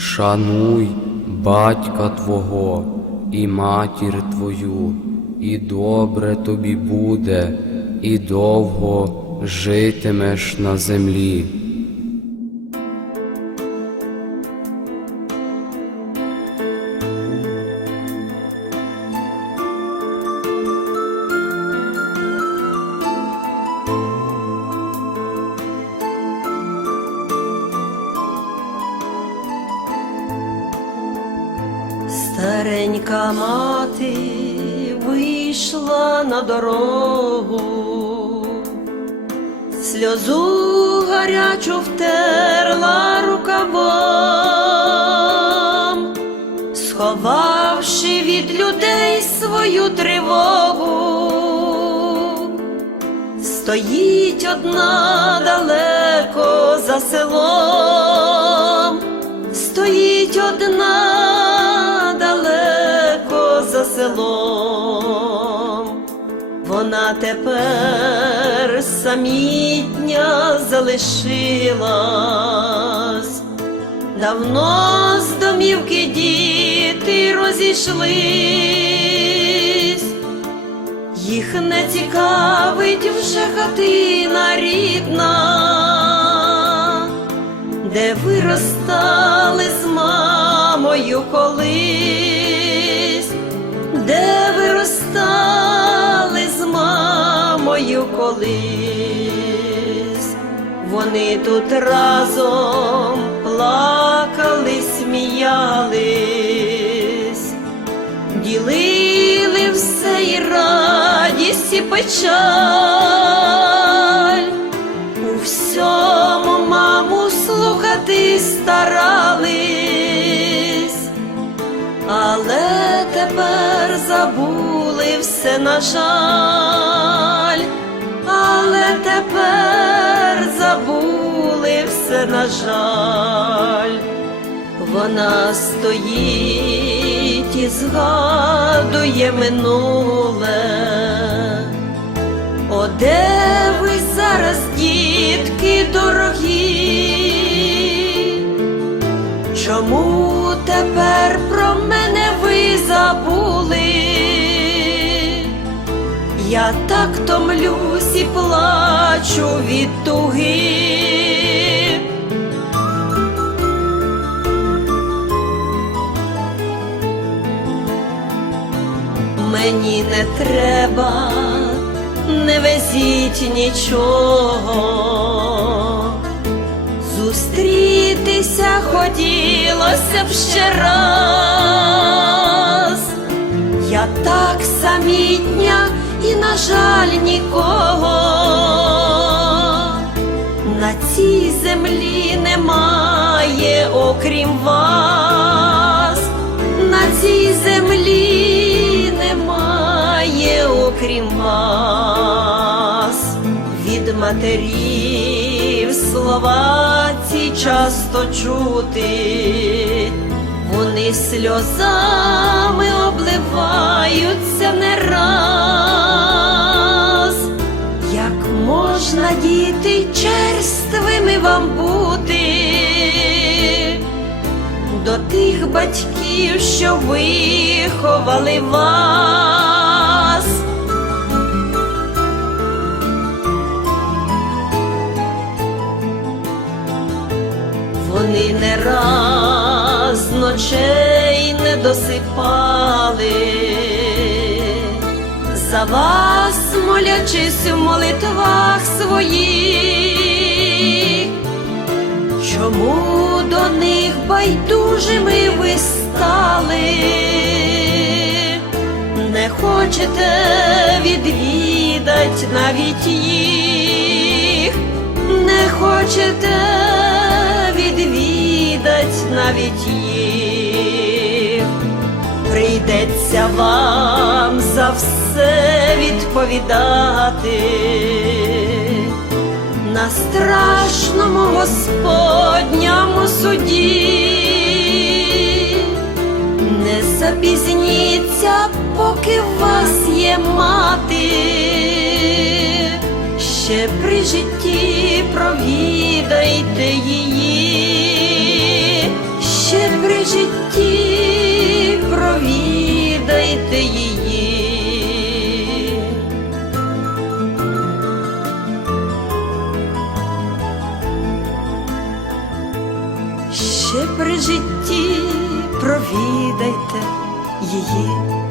Шануй батька Твого і матір Твою, і добре тобі буде, і довго житимеш на землі. Старенька мати вийшла на дорогу, сльозу гарячу втерла рукавом, сховавши від людей свою тривогу, стоїть одна далеко за селом, селом. Вона тепер самітня залишилась, давно з домівки діти розійшлись. Їх не цікавить вже хатина рідна, де виростали з мамою колись, колись. Вони тут разом плакали, сміялись. Ділили все і радість, і печаль, у всьому маму слухати старались, але тепер забули все, на жаль, але тепер забули все, на жаль. Вона стоїть і згадує минуле. О, де ви зараз, дітки дорогі? Чому тепер про мене ви забули? Я так томлюсь і плачу від туги. Мені не треба, не везіть нічого. Зустрітися хотілося б ще раз. Я так самітня жаль, нікого. На цій землі немає, окрім вас, на цій землі немає, окрім вас, від матерів слова ці часто чути, вони сльозами обливаються вам бути до тих батьків, що виховали вас? Вони не раз ночей не досипали за вас, молячись у молитвах своїх, байдужими ви стали? Не хочете відвідать навіть їх, не хочете відвідать навіть їх? Прийдеться вам за все відповідати. На страшному поки в вас є мати, ще при житті провідайте її, ще при житті провідайте її. Ще при житті провідайте її.